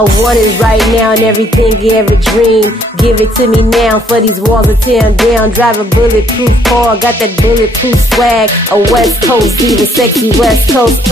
I want it right now and everything you ever dreamed. Give it to me now for these walls are tearing down. Drive a bulletproof car, got that bulletproof swag. A West Coast diva, sexy West Coast.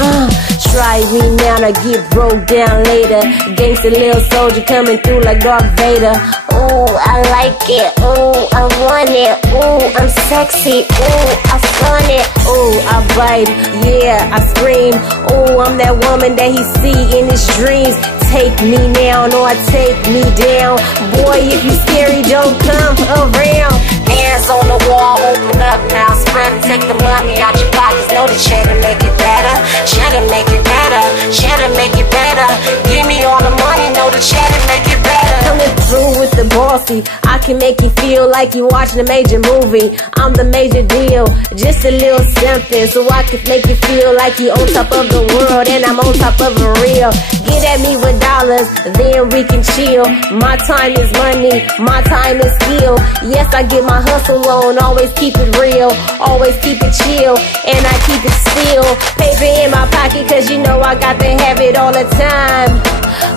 Try me now to get broke down later. Gangsta little soldier coming through like Darth Vader. Ooh, I like it. Ooh, I want it. Ooh, I'm sexy. Ooh, I want it. Ooh, I bite, yeah, I scream. Ooh, I'm that woman that he see in his dreams. Take me now, or take me down. Boy, if you scary, don't come around. Hands on the wall, open up now, spread and take the money out your pockets. Know the cheddar make it better, cheddar make it better, cheddar make it better. Give me all the money, know the cheddar make it better. Coming through with the bossy, I can make you feel like you watching a major movie. I'm the major deal, just a little something, so I can make you feel like you on top of the world and I'm on top of a real. Get at me with dollars, then we can chill. My time is money, my time is skill. Yes, I get my hustle on, always keep it real, always keep it chill, and I keep it still. Paper in my pocket, cause you know I got to have it all the time.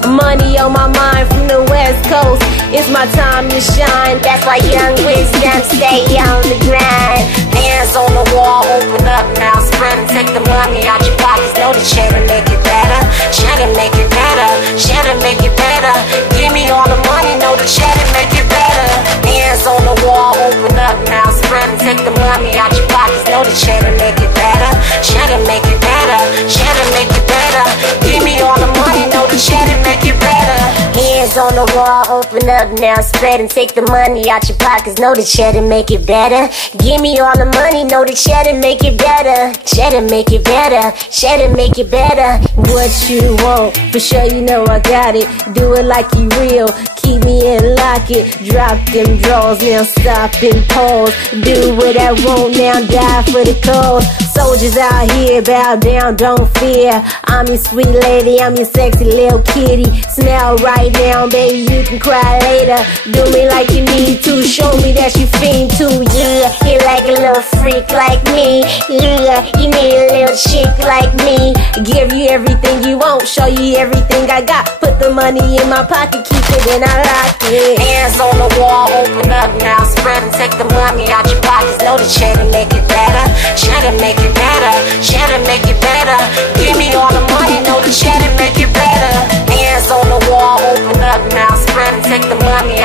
Money on my mind from the West Coast, it's my time to shine. That's why young wisdom stay on the grind. Hands on the wall, open up now, spread and take the money out your pockets. Know the cheddar make it better, cheddar make it better, cheddar make it better. Give me all the money, know the cheddar make it better. Hands on the wall, open up now, spread and take the money out your pockets. Know the cheddar make it better, cheddar make it better, cheddar make it better. Give me all the money, know the cheddar make it better. Hands on the wall, open up now, spread and take the money out your pockets. Know the cheddar make it better. Give me all the money, know the cheddar make it better. Cheddar make it better, cheddar make it better. What you want, for sure you know I got it. Do it like you real, keep me in lock it. Drop them draws, now stop and pause. Do what I want, now die for the cause. Soldiers out here, bow down, don't fear. I'm your sweet lady, I'm your sexy little kitty. Smell right now, baby, you can cry later. Do me like you need to, show me that you fiend too. Yeah, you like a little freak like me. Yeah, you need a little chick like me. Give you everything you want, show you everything I got. Put the money in my pocket, keep it and I lock it. Hands on the wall, open up now, spread and take the money out your pockets. Know the cheddar make it better, cheddar make it better, cheddar make it better. Give me all the money, know the cheddar make it better. Hands on the wall, open up now, spread and take the money